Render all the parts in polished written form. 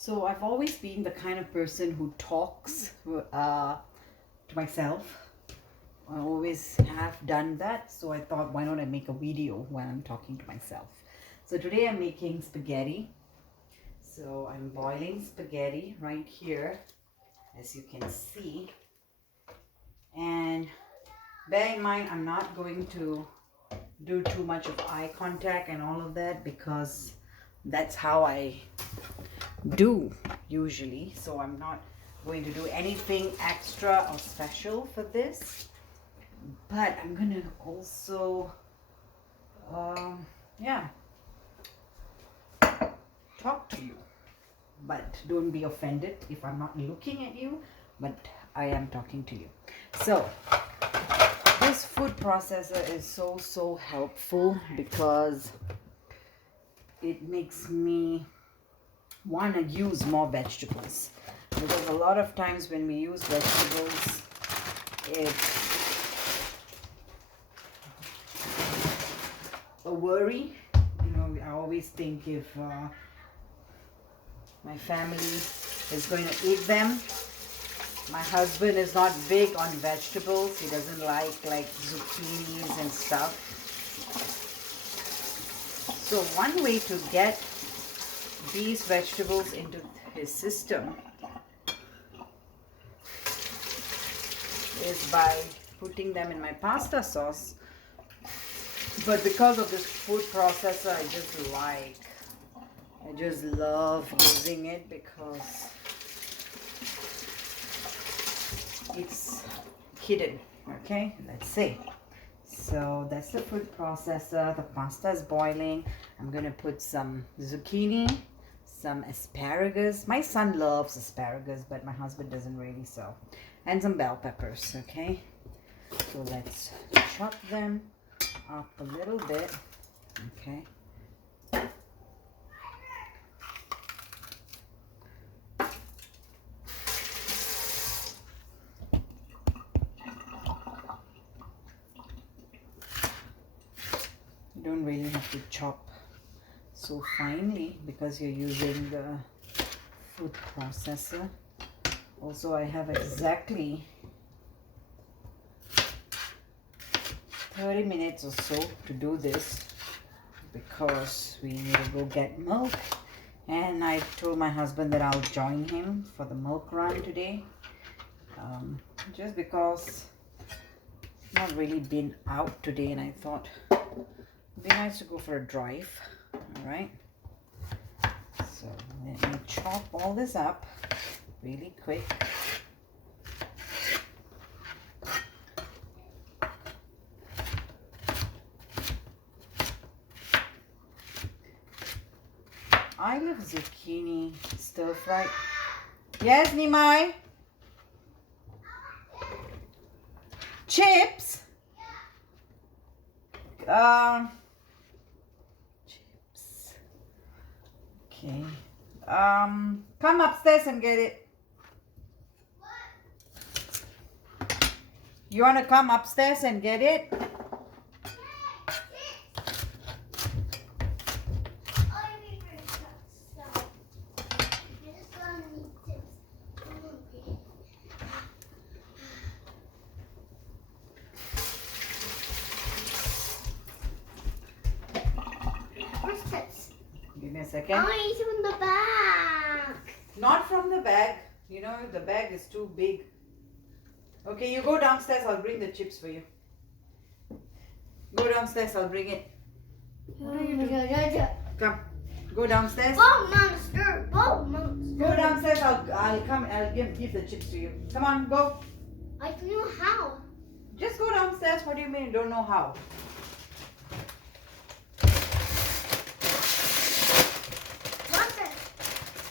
So I've always been the kind of person who talks to myself. I always have done that. So I thought, why not I make a video when I'm talking to myself? So today I'm making spaghetti. So I'm boiling spaghetti right here, as you can see. And bear in mind, I'm not going to do too much of eye contact and all of that because that's how I do usually. So I'm not going to do anything extra or special for this, but I'm gonna also yeah, talk to you, but don't be offended if I'm not looking at you, but I am talking to you. So this food processor is so helpful because it makes me want to use more vegetables, because a lot of times when we use vegetables, it's a worry. I always think if my family is going to eat them. My husband is not big on vegetables. He doesn't like zucchinis and stuff. So one way to get these vegetables into his system is by putting them in my pasta sauce. But because of this food processor, I just love using it because it's hidden. Okay, let's see. So that's the food processor. The pasta is boiling. I'm gonna put some zucchini, some asparagus. My son loves asparagus, but my husband doesn't really, so. And some bell peppers, okay? So let's chop them up a little bit, okay? You don't really have to chop so finely because you're using the food processor. Also, I have exactly 30 minutes or so to do this because we need to go get milk, and I told my husband that I'll join him for the milk run today, just because I've not really been out today, and I thought it'd be nice to go for a drive. All right, so let me chop all this up really quick. I love zucchini stir fry. Yes, Nimai? Chips? Chips. Okay. Come upstairs and get it. You want to come upstairs and get it? Give me a second. I eat from the bag. Not from the bag. The bag is too big. Okay, you go downstairs. I'll bring the chips for you. Go downstairs. I'll bring it. What are you doing? Come. Go downstairs. Oh, monster. Oh, monster. Go downstairs. I'll come. I'll give the chips to you. Come on, go. I don't know how. Just go downstairs. What do you mean you don't know how?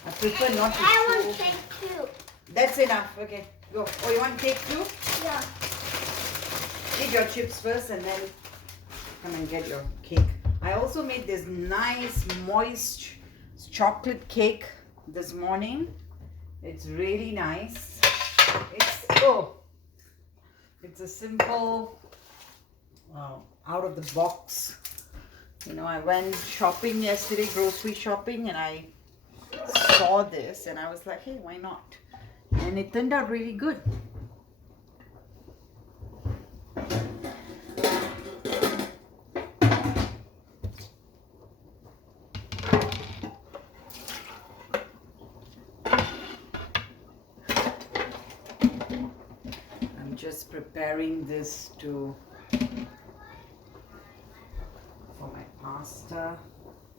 I prefer not to. I want cake too. That's enough. Okay, go. Oh, you want cake too? Yeah. Eat your chips first and then come and get your cake. I also made this nice moist chocolate cake this morning. It's really nice. It's a simple out of the box. I went shopping yesterday, grocery shopping, and I saw this and I was like, hey, why not? And it turned out really good. I'm just preparing this for my pasta,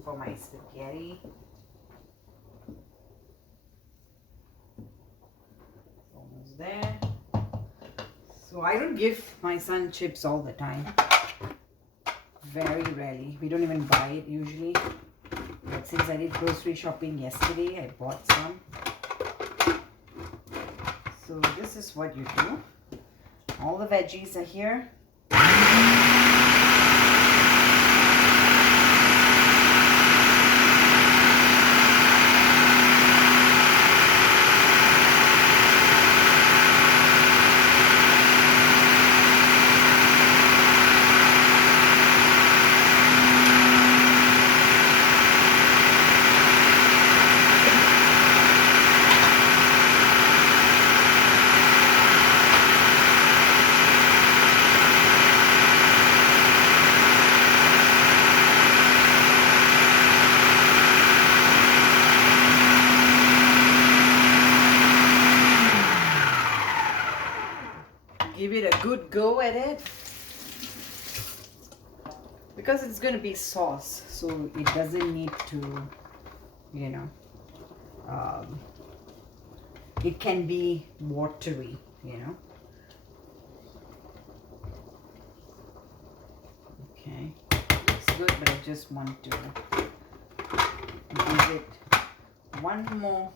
for my spaghetti. Almost there. So I don't give my son chips all the time. Very rarely. We don't even buy it usually. But since I did grocery shopping yesterday, I bought some. So this is what you do. All the veggies are here. Give it a good go at it, because it's going to be sauce, so it doesn't need to, you know, it can be watery, you know. Okay, it's good, but I just want to give it one more.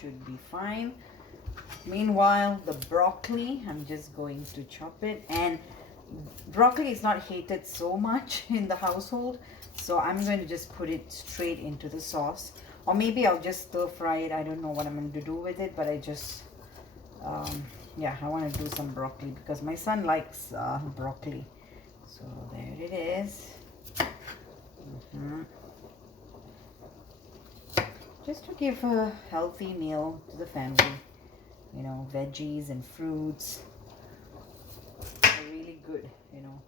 Should be fine. Meanwhile, the broccoli, I'm just going to chop it, and broccoli is not hated so much in the household, so I'm going to just put it straight into the sauce, or maybe I'll just stir fry it. I don't know what I'm going to do with it, but I just yeah, I want to do some broccoli because my son likes broccoli. So there it is. Just to give a healthy meal to the family. You know, veggies and fruits are really good, you know.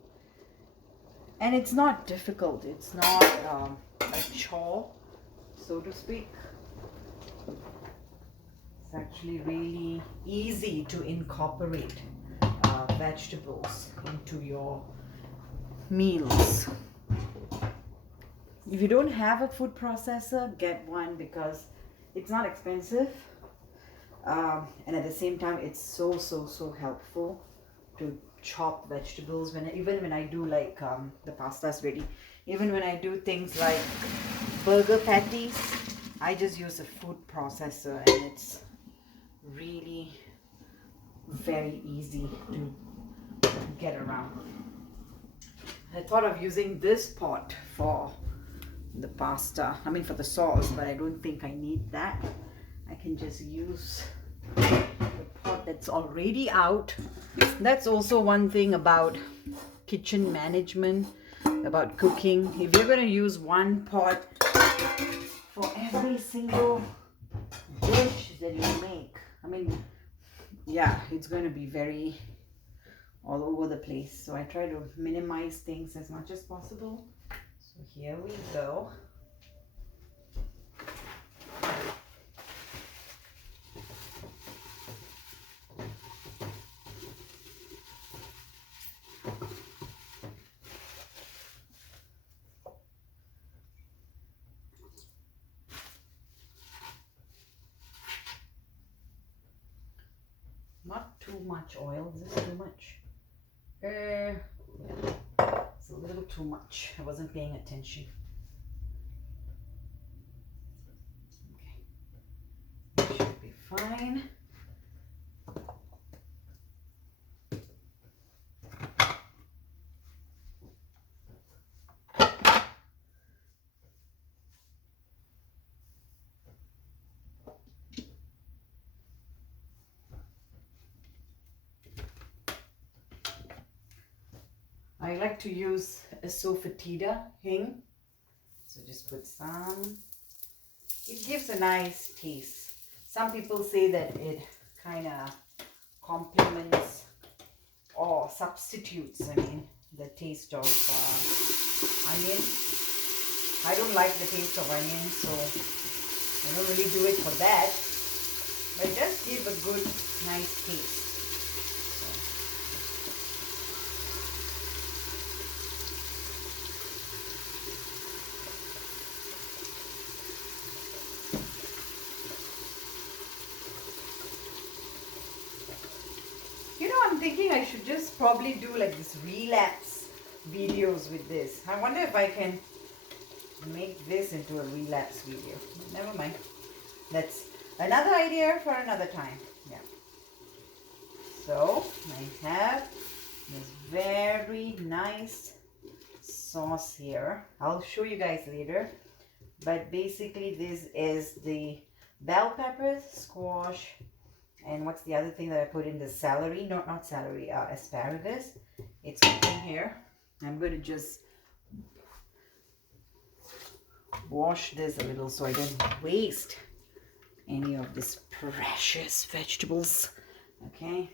And it's not difficult. It's not a chore, so to speak. It's actually really easy to incorporate vegetables into your meals. If you don't have a food processor, get one because it's not expensive, and at the same time it's so helpful to chop vegetables. Even when I do like the pasta's ready, even when I do things like burger patties, I just use a food processor, and it's really very easy to get around. I thought of using this pot for the pasta, for the sauce, but I don't think I need that. I can just use the pot that's already out. That's also one thing about kitchen management, about cooking. If you're going to use one pot for every single dish that you make, yeah, it's going to be very all over the place. So I try to minimize things as much as possible. So here we go. Not too much oil. Is this too much? It's a little too much. I wasn't paying attention. Okay. It should be fine. I like to use Asafoetida hing. So just put some. It gives a nice taste. Some people say that it kind of complements or substitutes, the taste of onion. I don't like the taste of onion, so I don't really do it for that. But it does give a good, nice taste. I'm thinking I should just probably do like this relapse videos with this. I wonder if I can make this into a relapse video. Never mind. That's another idea for another time. Yeah. So I have this very nice sauce here. I'll show you guys later. But basically this is the bell peppers, squash, and what's the other thing that I put in? The celery. No, not celery, asparagus. It's in here. I'm going to just wash this a little so I don't waste any of these precious vegetables. Okay.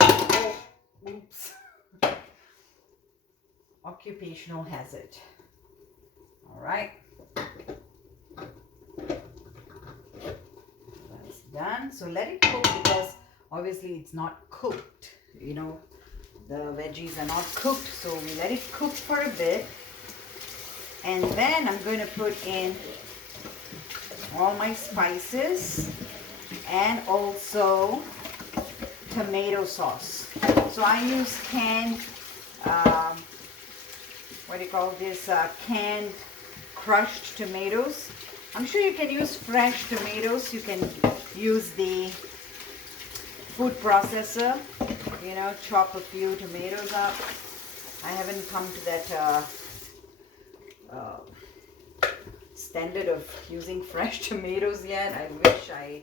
Oh, oops. Occupational hazard. All right. That's done. So let it cook because obviously it's not cooked. The veggies are not cooked. So we let it cook for a bit. And then I'm going to put in all my spices and also tomato sauce. So I use canned, canned crushed tomatoes. I'm sure you can use fresh tomatoes. You can use the food processor, chop a few tomatoes up. I haven't come to that standard of using fresh tomatoes yet. I wish I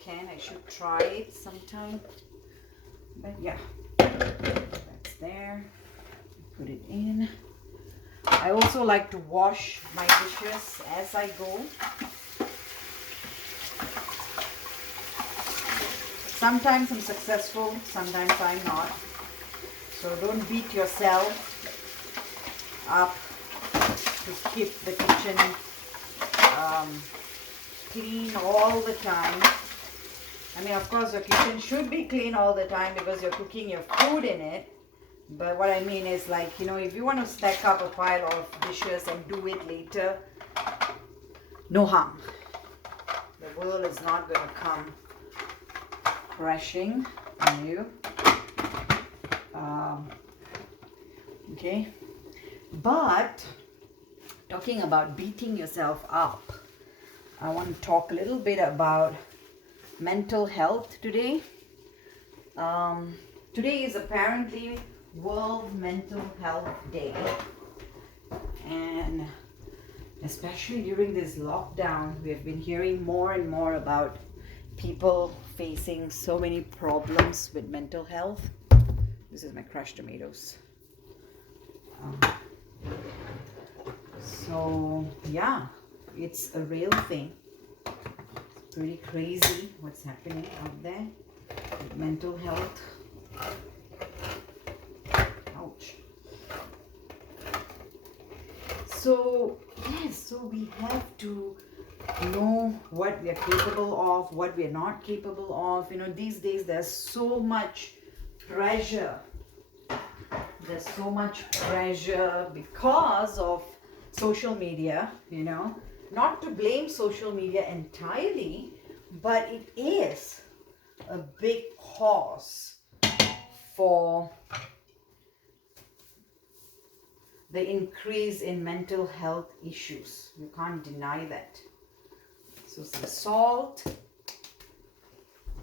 can. I should try it sometime. But yeah, that's there. Put it in. I also like to wash my dishes as I go. Sometimes I'm successful, sometimes I'm not. So don't beat yourself up to keep the kitchen clean all the time. Of course your kitchen should be clean all the time because you're cooking your food in it. But what I mean is if you want to stack up a pile of dishes and do it later, no harm. The world is not going to come crashing on you. Okay. But talking about beating yourself up, I want to talk a little bit about mental health today. Today is apparently World Mental Health Day, and especially during this lockdown, we have been hearing more and more about people facing so many problems with mental health. This is my crushed tomatoes. So yeah, it's a real thing. It's pretty crazy what's happening out there with mental health. Ouch. So yes, so we have to know what we are capable of, what we are not capable of. These days there's so much pressure. There's so much pressure because of social media, Not to blame social media entirely, but it is a big cause for the increase in mental health issues. You can't deny that. So some salt.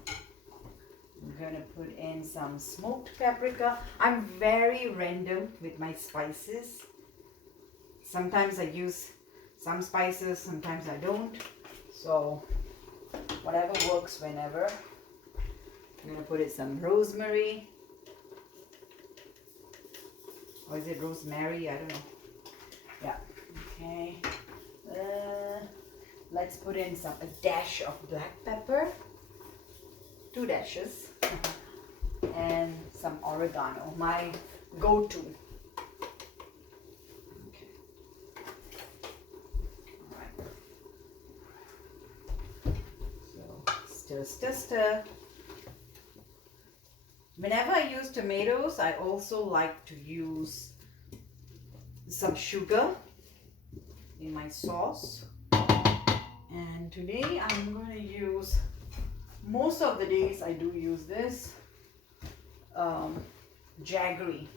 I'm going to put in some smoked paprika. I'm very random with my spices. Sometimes I use some spices, sometimes I don't. So whatever works whenever. I'm going to put in some rosemary. Or is it rosemary? I don't know. Yeah. Okay. Let's put in a dash of black pepper. 2 dashes. And some oregano. My go-to. Okay. Alright. So stir. Whenever I use tomatoes, I also like to use some sugar in my sauce. And today I'm going to use, most of the days I do use this jaggery.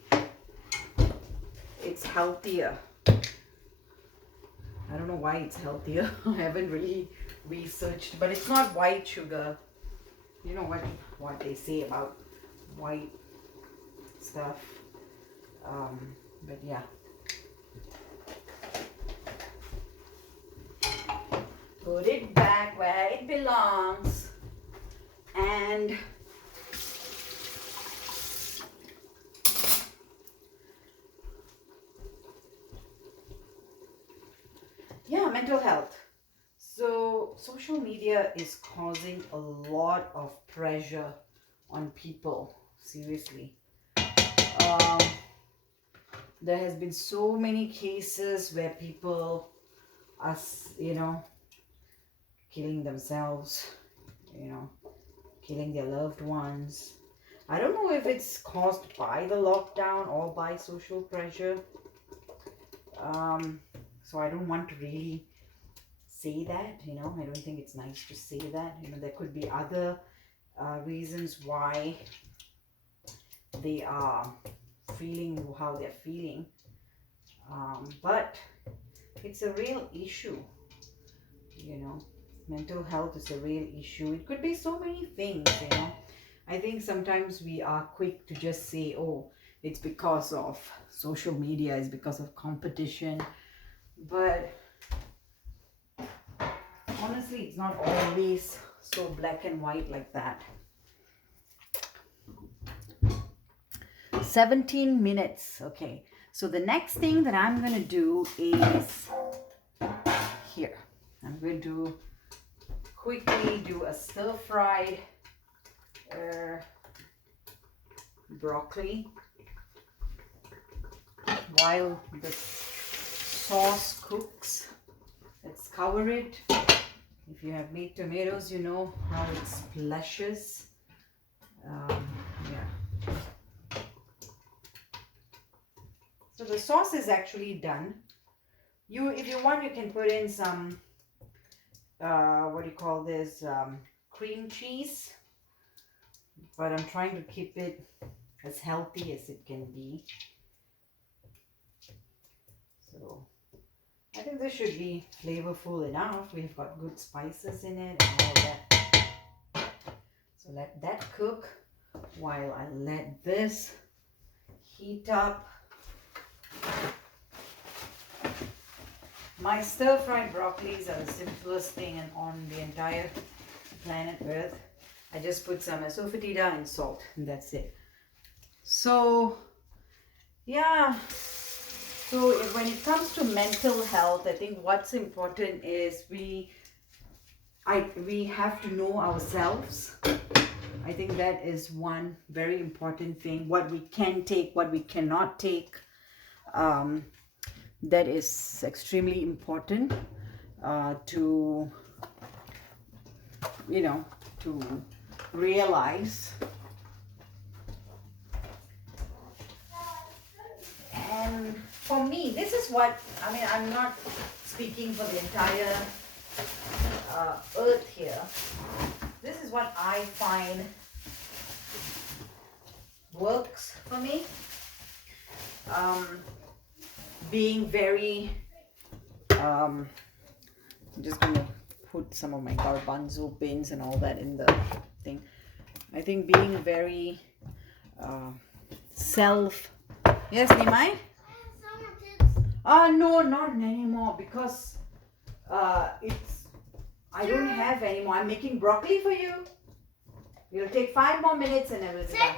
It's healthier. I don't know why it's healthier. I haven't really researched, but it's not white sugar. You know what they say about white stuff. But yeah. Put it back where it belongs. And yeah, mental health. So social media is causing a lot of pressure on people. Seriously. There has been so many cases where people are, killing themselves, killing their loved ones. I don't know if it's caused by the lockdown or by social pressure. So I don't want to really say that, I don't think it's nice to say that. There could be other reasons why they are feeling how they're feeling. But it's a real issue, mental health is a real issue. It could be so many things, I think sometimes we are quick to just say, oh, it's because of social media, it's because of competition. But honestly, it's not always so black and white like that. 17 minutes. Okay, so the next thing that I'm going to do is here. I'm going to quickly do a stir-fried broccoli while the sauce cooks. Let's cover it. If you have made tomatoes, you know how it splashes. Yeah. So the sauce is actually done. If you want, you can put in some cream cheese, but I'm trying to keep it as healthy as it can be. So I think this should be flavorful enough. We've got good spices in it and all that. So let that cook while I let this heat up. My stir-fried broccolis are the simplest thing on the entire planet Earth. I just put some asafoetida and salt, and that's it. So, yeah. So when it comes to mental health, I think what's important is we have to know ourselves. I think that is one very important thing. What we can take, what we cannot take. That is extremely important to realize. And for me, this is what, I'm not speaking for the entire earth here. This is what I find works for me. Being very, I'm just going to put some of my garbanzo beans and all that in the thing. I think being very Yes, Nimai? No, not anymore, because I don't have anymore. I'm making broccoli for you. It'll take 5 more minutes and I will be done.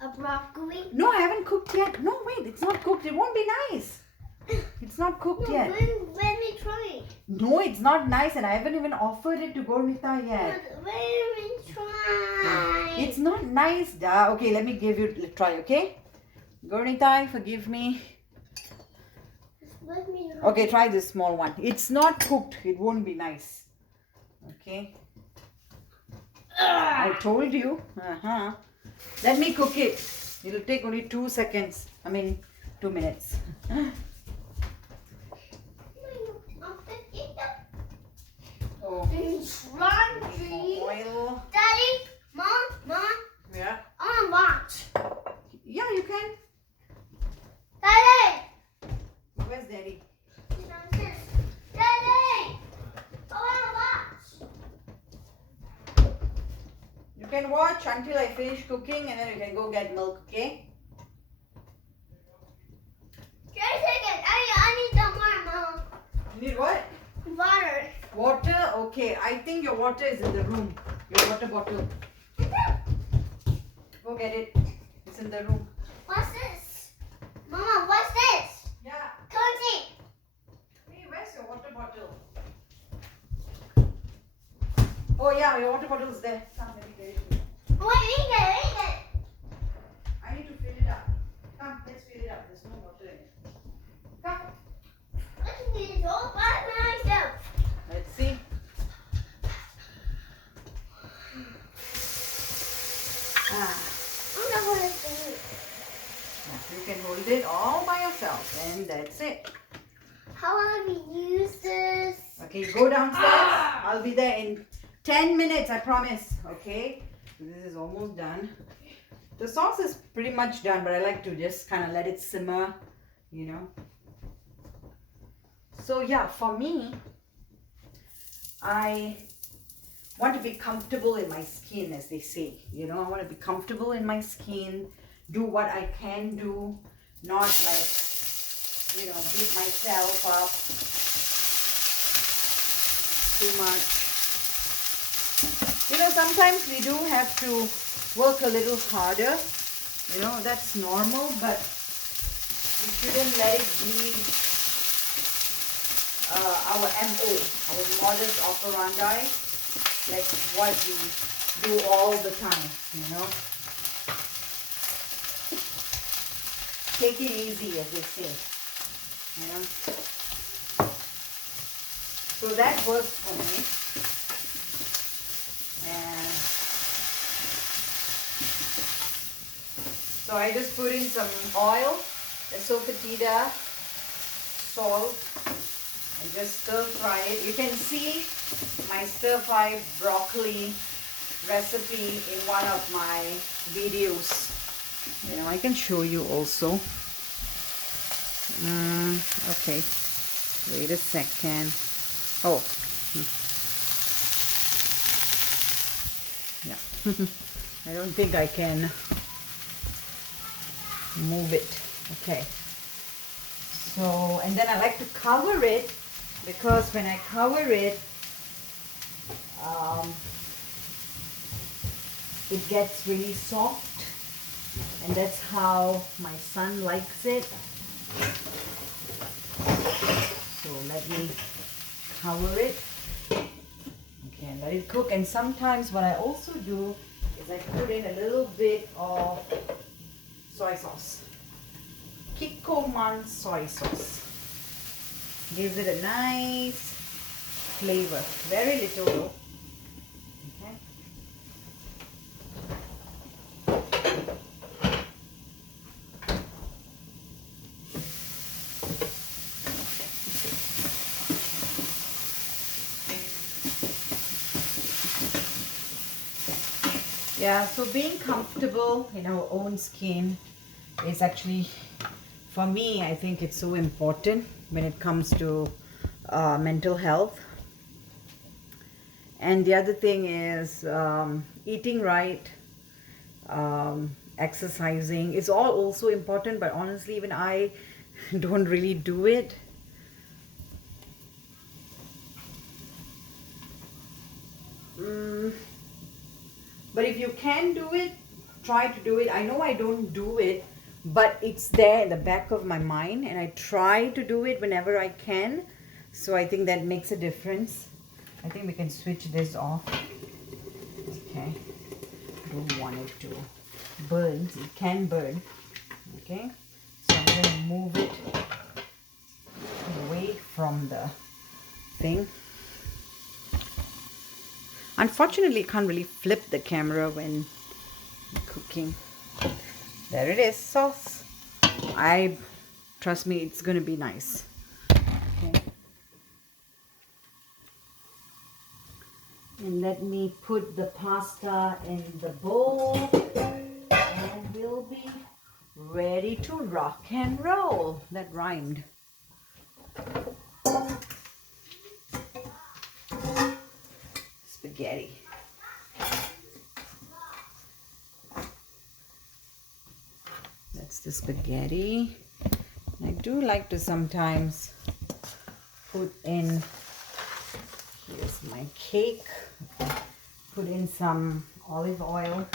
A broccoli? No, I haven't cooked yet. No, wait, it's not cooked. It won't be nice. It's not cooked No, yet. when we try. No, it's not nice, and I haven't even offered it to Gornita yet. But when we try. It's not nice, da. Okay, let me give you a try, okay? Gornita, forgive me. Let me Okay, try this small one. It's not cooked. It won't be nice. Okay? I told you. Uh-huh. Let me cook it. It'll take only 2 seconds. 2 minutes. Oh. It's laundry. Oil. Daddy, Mom, Yeah. I want to watch. Yeah, you can. Daddy! Where's Daddy? He's downstairs. Daddy! I want to watch. You can watch until I finish cooking and then you can go get milk, okay? Just a second. I need some water, Mom. You need what? Water. Water? Okay, I think your water is in the room. Your water bottle. Go get it. It's in the room. What's this? Mama, what's this? Yeah. Come see. Hey, where's your water bottle? Oh yeah, your water bottle is there. Come, let me get it. Wait, I need to fill it up. Come, let's fill it up. There's no water in it. Come. I can do this all by myself. Let's see. I'm not going to do it. You can hold it all by yourself and that's it. How will we use this? Okay, go downstairs. I'll be there in 10 minutes, I promise. Okay, this is almost done. The sauce is pretty much done, but I like to just kind of let it simmer, you know. So yeah, for me, I want to be comfortable in my skin, as they say. You know, I want to be comfortable in my skin, do what I can do, not like, you know, beat myself up too much. You know, sometimes we do have to work a little harder. You know, that's normal, but we shouldn't let it be our MO, our modus operandi, like what we do all the time, you know. Take it easy, as they say, you know. So that works for me. And so I just put in some oil, asafetida, salt, and just stir fry it. You can see my stir fry broccoli recipe in one of my videos. You know, I can show you also. Okay, wait a second. Oh, yeah. I don't think I can move it. Okay. So, and then I like to cover it, because when I cover it, it gets really soft, and that's how my son likes it. So let me cover it. Okay, and let it cook. And sometimes what I also do is I put in a little bit of soy sauce. Kikkoman soy sauce. Gives it a nice flavor. Very little though. Okay. Yeah, so being comfortable in our own skin is actually, for me, I think it's so important when it comes to mental health. And the other thing is eating right, exercising. It's all also important, but honestly, even I don't really do it. But if you can do it, try to do it. I know I don't do it, but it's there in the back of my mind, and I try to do it whenever I can. So I think that makes a difference. I think we can switch this off. Okay. Don't want it to burn. It can burn. Okay. So I'm going to move it away from the thing. Unfortunately, I can't really flip the camera when cooking. There it is, sauce. Trust me, it's gonna be nice. Okay. And let me put the pasta in the bowl, and we'll be ready to rock and roll. That rhymed. Spaghetti. That's the spaghetti. I do like to sometimes put in, here's my cake, put in some olive oil.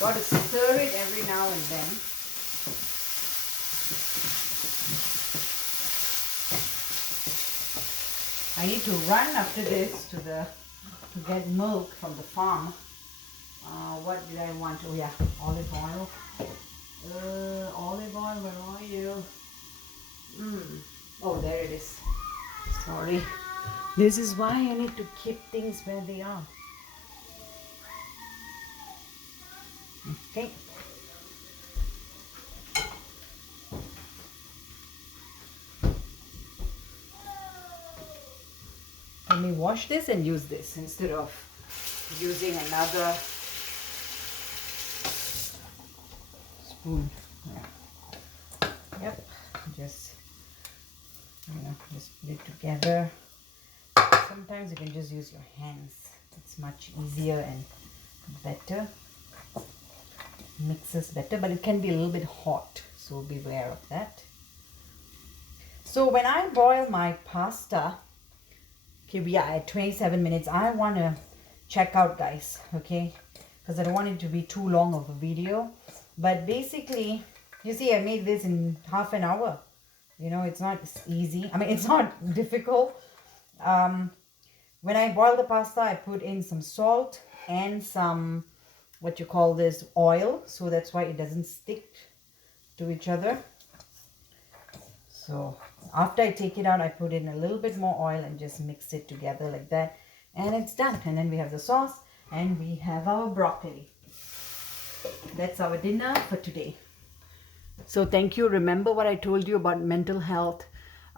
Got to stir it every now and then. I need to run after this to get milk from the farm. What did I want? Oh yeah, olive oil. Olive oil, where are you? Oh, there it is. Sorry. This is why I need to keep things where they are. Okay. Let me wash this and use this instead of using another spoon. Yeah. Yep. Just put it together. Sometimes you can just use your hands. It's much easier and better. Mixes better, but it can be a little bit hot, so beware of that. So when I boil my pasta, okay, we are at 27 minutes. I want to check out, guys, okay, because I don't want it to be too long of a video. But basically, you see, I made this in half an hour. You know, it's not easy. I mean, it's not difficult. When I boil the pasta, I put in some salt and some, what you call this, oil. So that's why it doesn't stick to each other. So after I take it out, I put in a little bit more oil and just mix it together like that. And it's done. And then we have the sauce and we have our broccoli. That's our dinner for today. So thank you. Remember what I told you about mental health.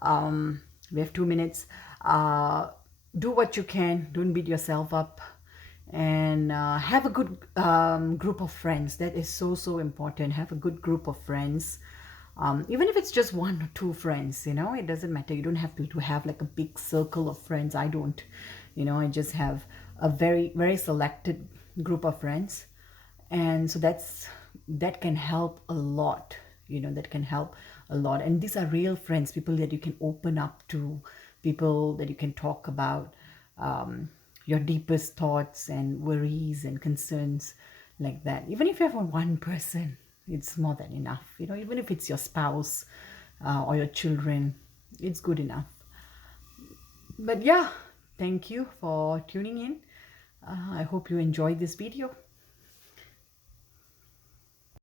We have 2 minutes. Do what you can. Don't beat yourself up. And have a good group of friends. That is so important. Have a good group of friends. Even if it's just 1 or 2 friends, you know, it doesn't matter. You don't have to have like a big circle of friends. I don't, you know, I just have a very selected group of friends. And so that can help a lot, you know, that can help a lot. And these are real friends, people that you can open up to, people that you can talk about your deepest thoughts and worries and concerns like that. Even if you have one person, it's more than enough. You know, even if it's your spouse or your children, it's good enough. But yeah, thank you for tuning in. I hope you enjoyed this video.